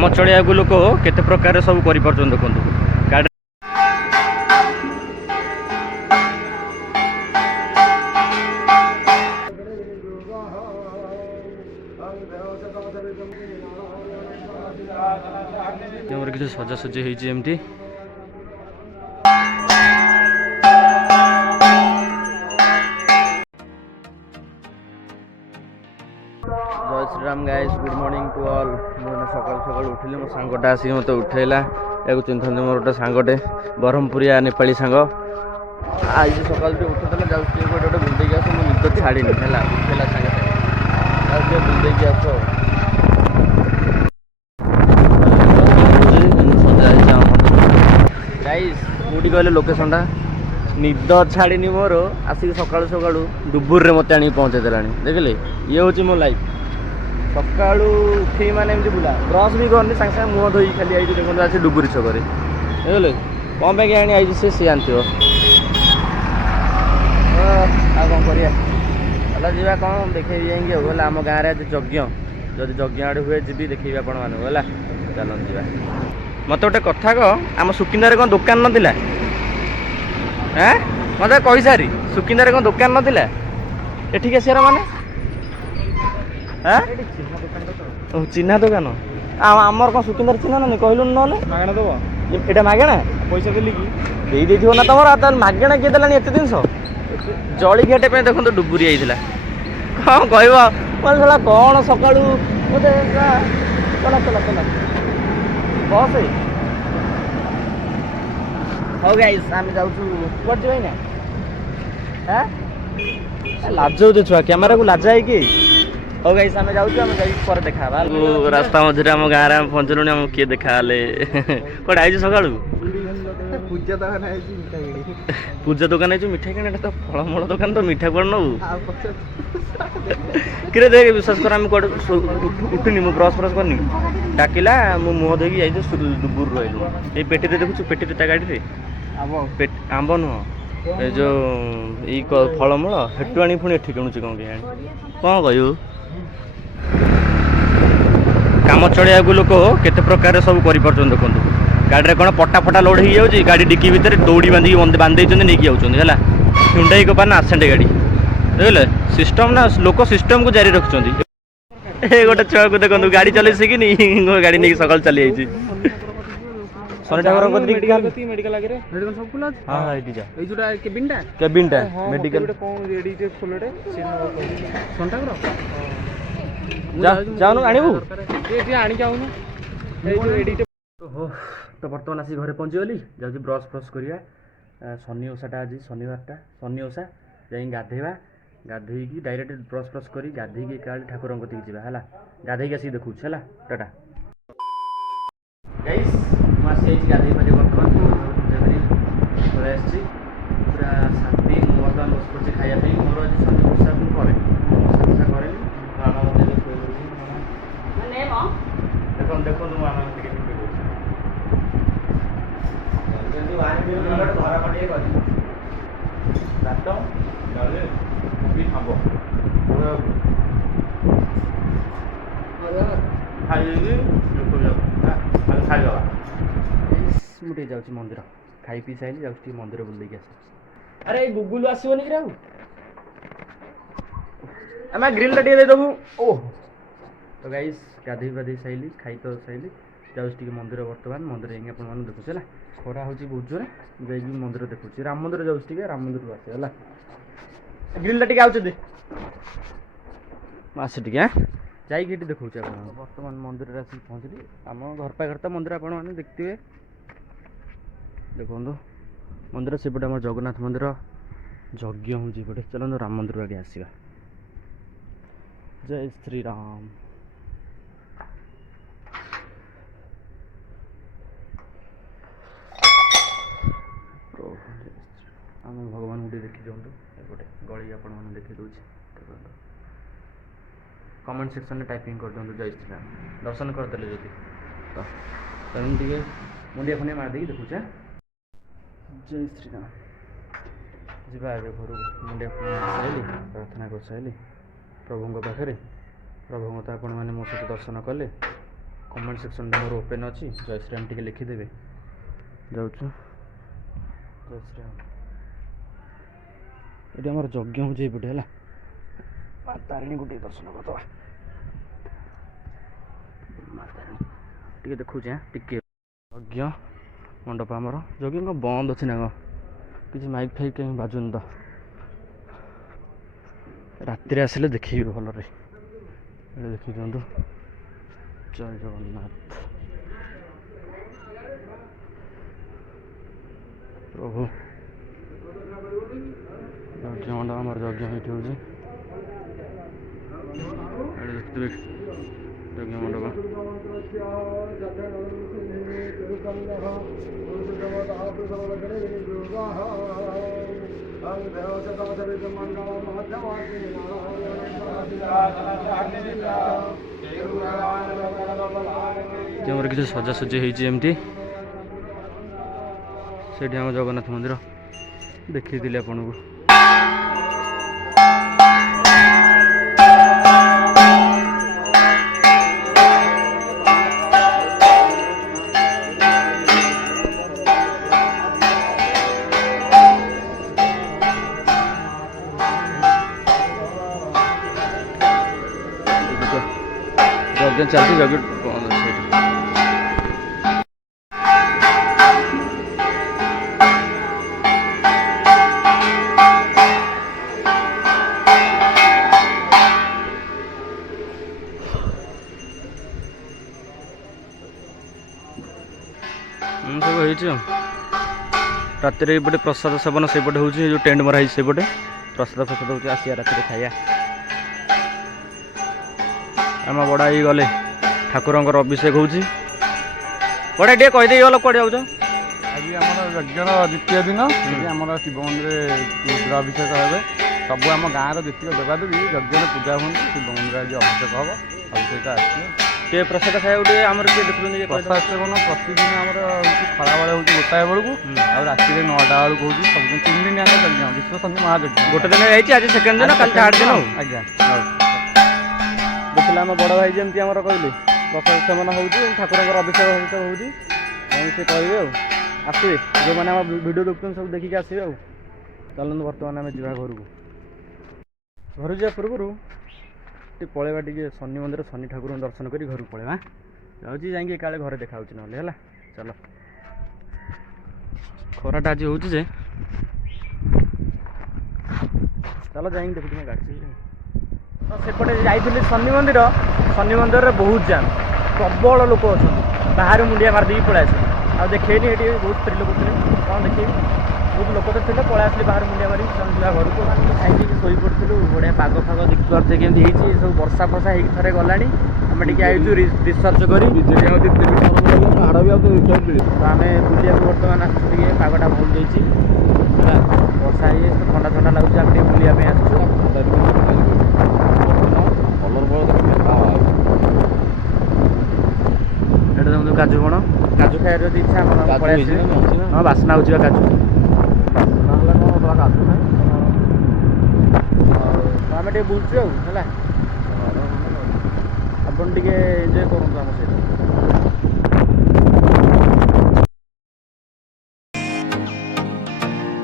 काम चलिया लोक केते प्रकार सब कर देखो गाड़ी किसी सजासजी होमती जय Shriram guys good morning to all. मुझे सकाल सकाल उठिली मो सांगटा आसिक मत उठेला या चिंता मोर गोटे सांगटे ब्रह्मपुरिया नेपाली सांग आज सकाल उठेला जाऊँगी गोटे गोटे बुंदेकी आस मुझे निद छाड़ी है उठेला सागे सागे बुंदेकी आस गाइस मुझे कहले लोकेशनटा निद छाड़ी मोर आसिक सकाल सकाल डुबुर रे मत आनी पहुँचे देला देखिले ये हूँ मो लाइफ सका उठी मैंने एमती बुला ब्रश भी करनी सागे सागे मुह धोई खाली आई देखो आज डुबुरी छकरे बुझे कौन पे आनी आई सी जानते आ कौन कर जा कौन देखे जाएंगे बोला आम गाँव में आज यज्ञ जदि यज्ञ आड़े हुए जी देखी आपण मानू है चल जा मत गोटे कथा कह आम सुकिंदार कौन दुकान नाला हाँ मत कही सारी सुकिंदार कौन दुकान नाला एठिक आसार माने चिन्हा दुकान आमर कौन सुकिंदार चिन्ह ना कहलु ना मागणा दब ये मागेणा पैसा देली कि दे ना तुम मागेणा किए देलानी एत जिन जलिखियाटे देखो तो डुबुरी आईला कौन कह कौन सका चला चला चला बस हो गाइस आम जाऊँ ना हाँ लाज होते छुआ कैमेरा को लाजा है कि हो गाइस आम जाऊँ पर देखा रास्ता मझे आम गाँव में पहुँचलुँ आम किए देखा कौटे आई सका पूजा दुकान है मिठाई किना तो फलमूल दुकान तो मिठा कौन नबू कि देख विश्वास कर आम कौटे उठुनी मुझे ब्रश फ्रश करनी डाकिला मु मुह धोकी जाइए डुबुर रही ये पेटी देखु पेटी ता गाड़ी आंब नुह ये जो फलमूल हेटु आनी पुणी एठी किणुची कौन कौन कहू काम चलिया लोक केते प्रकार सब कर देखो गाड़ी कौन पटा फटा लोड हो जाऊँगी गाड़ी डिक्की भितर दौड़ी बांधिक बांधे नहीं है हुंडई कंपनी आसेंट गाड़ी बुझे सिस्टम ना लोक सिस्टम को जारी रखुच्च गोटे छुआ को देखो गाड़ी चल शिखिनी गाड़ी नहीं सका चली जाइए शनि ठाकुर मेडिकल आगे सब खुला हां हां एटी जा ए जोटा केबिनटा मेडिकल कोन रेडी टे खोलडे शनि ठाकुर जानो आनिबू ए आनी जाऊनु ए जो एडी ओहो तो बर्तमान आसी घरे पहुँची गली जाऊँगी ब्रश फ्रश करिया शनि ओषाटा आज शनिवारटा शनि ओषा जाई गाधेवा गाधेकी डायरेक्ट ब्रश फ्रश करी गाधेकी एकाली ठाकुर कतिक जावा है गाधेकी आसिक देखुँ है टाटा गाइस मुझे गाधे पाधे बर्तमान पलि आसी पूरा शांति बर्तमान बस पड़े खायापी मोर आज शांति वर्षा करे वर्षा करे मामा मत देखो देखो मामा मुझे जाऊँ मंदिर खाई पी सारे जाऊँ मंदिर बुल अरे गुगुल आसोनी कि आम ग्रिल टा देदेबू ओह तो गाइस गाधे पाधे साइली खाई तो साइली जाऊँ मंदिर बर्तमान मंदिर जाइए आप देखुचे है खरा हो बहुत जोर जाइए मंदिर देखुची राम मंदिर जाऊँ राम मंदिर आसे है ग्रिल टा आउे आसे टे जाइए देखा बर्तमान मंदिर आसिक पहुँचली आम घर पाखे तो मंदिर आप देखते देखो मंदिर सेपटे आम जगन्नाथ मंदिर यज्ञ होपटे चलो राम मंदिर आगे आसवा जय श्री राम आम भगवान गोटे देखी दिखाँ एपटे गली आप देखी दूसरी कमेंट सेक्शन में टाइपिंग कर दिखाँ जय श्री राम दर्शन करदे जदि तो टे मुंडिया फुंडिया मारदे देखुचे जय श्री राम जा घर मुंडिया सारे प्रार्थना कर सारे प्रभु पाखे प्रभु तो आपण मैंने मो सहित दर्शन कले कमेंट सेक्शन में मोर ओपन अच्छी जय श्रीराम टी लिखिदेवे जाऊँ जय श्रीराम ये आम यज्ञ हो पटे है माँ तारिणी गोटे दर्शन करदे माँ तारिणी टी देखु टे यज्ञ मंडप आमर यज्ञ बंद अच्छी ना किसी माइक फाइक कहीं बाजुन तो राति आसिले देखिए भल देखी दिखाँ जय जगन्नाथ प्रभु यज्ञ मंडप आम यज्ञ ये देखते यज्ञ मंडप किसी सजासजी होमती से जगन्नाथ मंदिर देखी आपन को यज्ञ चलती यज्ञ बंद अच्छे सब राति ये प्रसाद सेवन से जो टेंट मरा से प्रसाद प्रसाद हो आसिया राति खाया आम बड़ा ही गले ठाकुर अभिषेक हो बड़ा टे कहीदे गल कड़े जाऊँ आज आम यज्ञर द्वितीय दिन आम शिव मंदिर रुद्राभिषेक हे सब आम गाँव जी देवादेवी यज्ञ पूजा हूँ शिव मंदिर आज अभिषेक हम अभिषेक आसते टे प्रसाद खाया आम किए देखुन प्रसाद सेवन प्रतिदिन आमर खरा बेले हूँ गोटाए बेलू आ राति 9टा बेलू हूँ सब 3 दिन आगे यज्ञ विश्व संधि महायज्ञ गोटे दिन आज सेकेंड दिन कल थार्ड दिन आज्ञा देखिए आम बड़ भाई जमी आम कहले प्रसाद सेवन हो ठाकुर अभिषेक अभिषेक हो से कहे आसवे जो मैंने वीडियो देखते सब देखिए आसवे चलते बर्तमान आम जा घर को घर जा पूर्व पलैबा टे शनि मंदिर शनि ठाकुर दर्शन कर घर को पलैबा जाऊँगी जाइए काले घर देखा ना है चल खराटा आज हो चलो जाइए देखुए गाड़ी सेपटे जाइए शनि मंदिर बहुत जाम प्रबल लोक अच्छा बाहर मुंडिया मारदी पलि आस आ देखेनि ये बहुत स्त्री लोक थे कौन देखे बहुत लोक तो थे पलि आसली बाहर मुंडिया मारी जा घर को खाई शोई पड़ू बढ़िया पाग फाग देखी पारे केमी सब वर्षा फर्षा हो थे गला आम टे आईचु रिसर्च कर आम बुलिया बर्तमान आसुटे पागटा भल जाइए वर्षा हो ठंडा ठंडा लगुच आम बुलिया आसू काजू बण काजू खाइर इच्छा हाँ बास्ना हो काजू आम टे बुलचु है आपन टे एंजॉय करूँ आम सहित